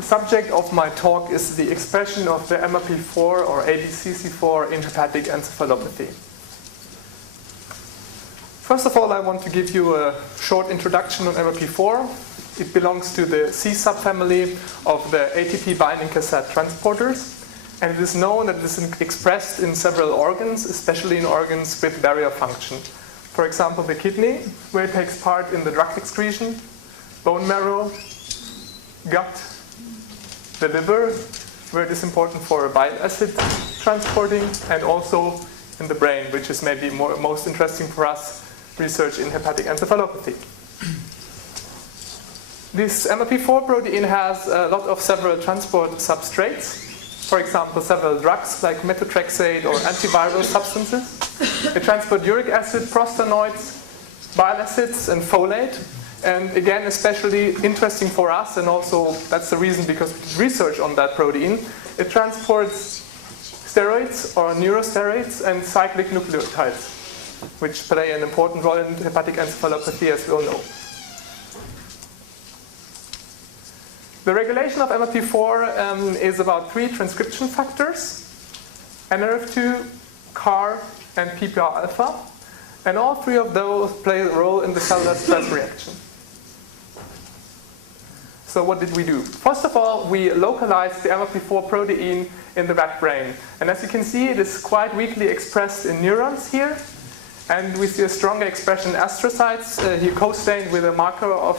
The subject of my talk is the expression of the MRP4 or ABCC4 in hepatic encephalopathy. First of all, I want to give you a short introduction on MRP4. It belongs to the C subfamily of the ATP binding cassette transporters, and it is known that it is expressed in several organs, especially in organs with barrier function. For example, the kidney, where it takes part in the drug excretion, bone marrow, gut, the liver, where it is important for bile acid transporting, and also in the brain, which is maybe most interesting for us, research in hepatic encephalopathy. This MRP4 protein has a lot of several transport substrates. For example, several drugs like methotrexate or antiviral substances. They transport uric acid, prostanoids, bile acids, and folate. And again, especially interesting for us, and also that's the reason because we did research on that protein, it transports steroids or neurosteroids and cyclic nucleotides, which play an important role in hepatic encephalopathy, as we all know. The regulation of MRP4 is about 3 transcription factors: NRF2, CAR, and PPR alpha. And all 3 of those play a role in the cellular stress reaction. So what did we do? First of all, we localized the MRP4 protein in the rat brain. And as you can see, it is quite weakly expressed in neurons here. And we see a stronger expression in astrocytes, here co-stained with a marker of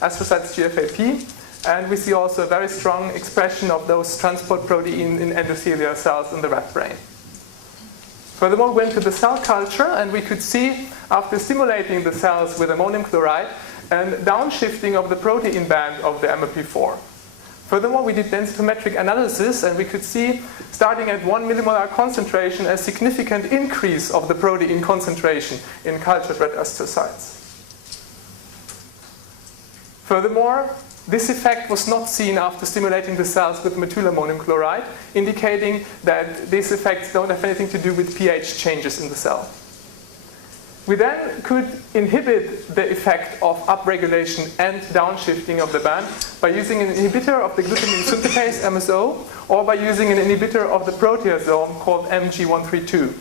astrocytes GFAP. And we see also a very strong expression of those transport proteins in endothelial cells in the rat brain. Furthermore, we went to the cell culture, and we could see, after stimulating the cells with ammonium chloride, and downshifting of the protein band of the MRP4. Furthermore, we did densitometric analysis, and we could see, starting at 1 millimolar concentration, a significant increase of the protein concentration in cultured rat astrocytes. Furthermore, this effect was not seen after stimulating the cells with methylammonium chloride, indicating that these effects don't have anything to do with pH changes in the cell. We then could inhibit the effect of upregulation and downshifting of the band by using an inhibitor of the glutamine synthetase, MSO, or by using an inhibitor of the proteasome called MG132.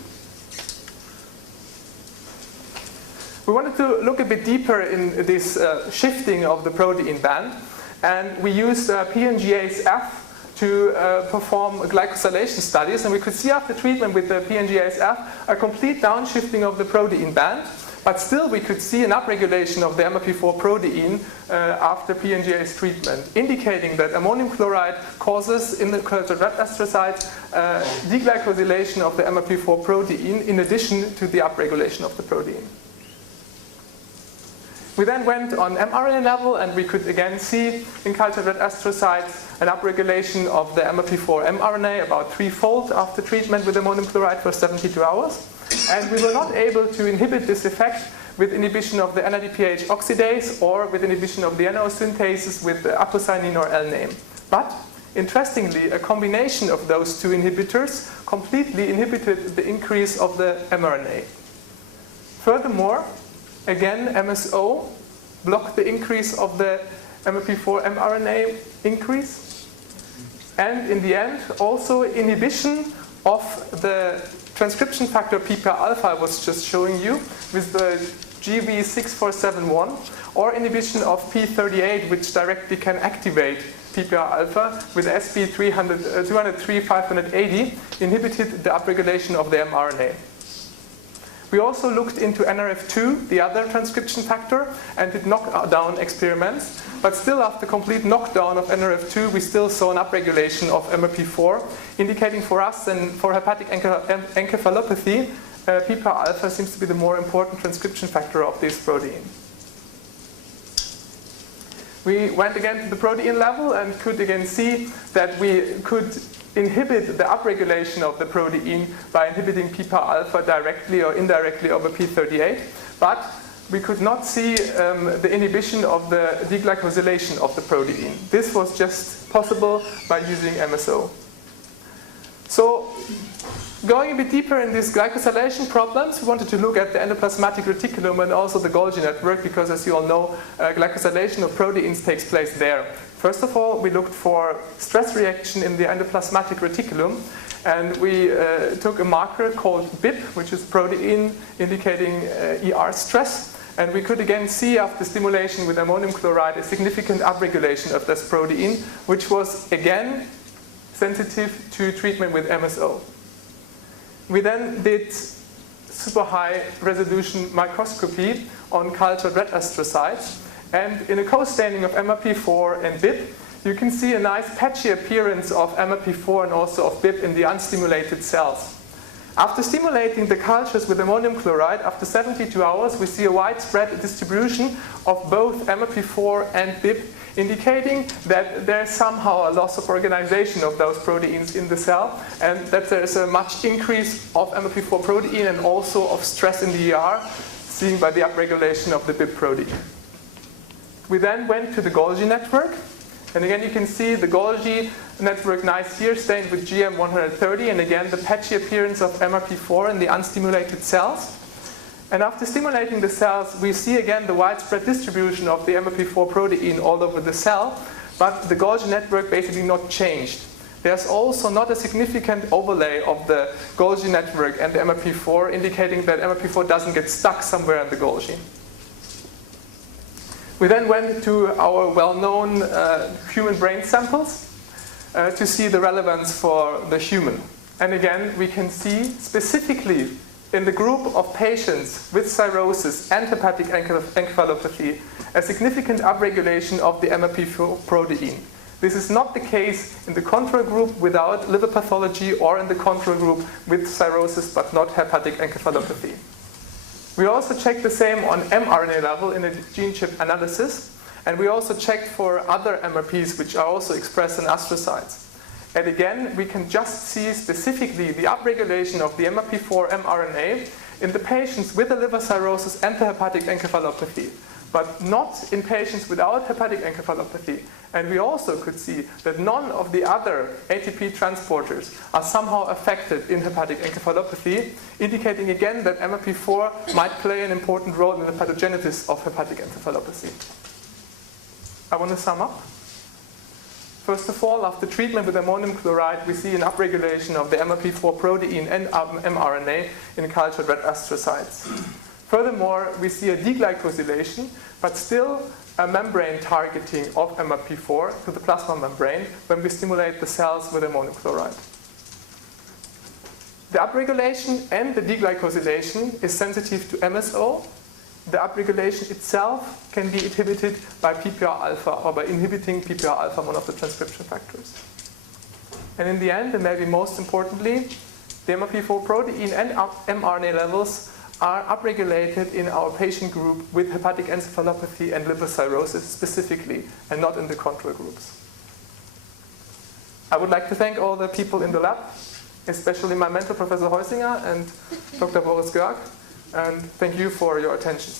We wanted to look a bit deeper in this shifting of the protein band, and we used PNGase-F to perform glycosylation studies, and we could see after treatment with the PNGase-F a complete downshifting of the protein band, but still we could see an upregulation of the MRP4 protein after PNGase treatment, indicating that ammonium chloride causes in the cultured rat astrocytes deglycosylation of the MRP4 protein in addition to the upregulation of the protein. We then went on mRNA level, and we could again see in cultured rat astrocytes an upregulation of the MRP4 mRNA about 3-fold after treatment with ammonium chloride for 72 hours. And we were not able to inhibit this effect with inhibition of the NADPH oxidase or with inhibition of the NO synthases with the aposinin or L-name. But interestingly, a combination of those 2 inhibitors completely inhibited the increase of the mRNA. Furthermore, again, MSO blocked the increase of the MRP4 mRNA increase. And in the end, also inhibition of the transcription factor PPR alpha I was just showing you with the GV6471, or inhibition of P38, which directly can activate PPR alpha with SP203-580, inhibited the upregulation of the mRNA. We also looked into NRF2, the other transcription factor, and did knockdown experiments. But still, after complete knockdown of NRF2, we still saw an upregulation of MRP4, indicating for us and for hepatic encephalopathy, PPAR alpha seems to be the more important transcription factor of this protein. We went again to the protein level and could again see that we could inhibit the upregulation of the protein by inhibiting PPAR alpha directly or indirectly over P38, but we could not see the inhibition of the deglycosylation of the protein. This was just possible by using MSO. So, going a bit deeper in these glycosylation problems, we wanted to look at the endoplasmatic reticulum and also the Golgi network, because as you all know, glycosylation of proteins takes place there. First of all, we looked for stress reaction in the endoplasmatic reticulum, and we took a marker called BIP, which is a protein indicating ER stress, and we could again see after stimulation with ammonium chloride a significant upregulation of this protein, which was again sensitive to treatment with MSO. We then did super high resolution microscopy on cultured red astrocytes, and in a co-staining of MRP4 and BIP, you can see a nice patchy appearance of MRP4 and also of BIP in the unstimulated cells. After stimulating the cultures with ammonium chloride, after 72 hours, we see a widespread distribution of both MRP4 and BIP, indicating that there is somehow a loss of organization of those proteins in the cell, and that there is a much increase of MRP4 protein and also of stress in the ER, seen by the upregulation of the BIP protein. We then went to the Golgi network, and again you can see the Golgi network nice here, stained with GM130, and again the patchy appearance of MRP4 in the unstimulated cells. And after stimulating the cells, we see again the widespread distribution of the MRP4 protein all over the cell, but the Golgi network basically not changed. There's also not a significant overlay of the Golgi network and the MRP4, indicating that MRP4 doesn't get stuck somewhere in the Golgi. We then went to our well-known human brain samples to see the relevance for the human. And again, we can see specifically in the group of patients with cirrhosis and hepatic encephalopathy a significant upregulation of the MRP4 protein. This is not the case in the control group without liver pathology or in the control group with cirrhosis but not hepatic encephalopathy. We also checked the same on mRNA level in a gene chip analysis, and we also checked for other MRPs which are also expressed in astrocytes. And again, we can just see specifically the upregulation of the MRP4 mRNA in the patients with the liver cirrhosis and the hepatic encephalopathy, but not in patients without hepatic encephalopathy. And we also could see that none of the other ATP transporters are somehow affected in hepatic encephalopathy, indicating again that MRP4 might play an important role in the pathogenesis of hepatic encephalopathy. I want to sum up. First of all, after treatment with ammonium chloride, we see an upregulation of the MRP4 protein and mRNA in cultured red astrocytes. Furthermore, we see a deglycosylation, but still a membrane targeting of MRP4 to the plasma membrane when we stimulate the cells with ammonium chloride. The upregulation and the deglycosylation is sensitive to MSO. The upregulation itself can be inhibited by PPR-alpha or by inhibiting PPR-alpha, one of the transcription factors. And in the end, and maybe most importantly, the MRP4 protein and mRNA levels are upregulated in our patient group with hepatic encephalopathy and liver cirrhosis specifically, and not in the control groups. I would like to thank all the people in the lab, especially my mentor, Professor Heusinger, and Dr. Boris Görg, and thank you for your attention.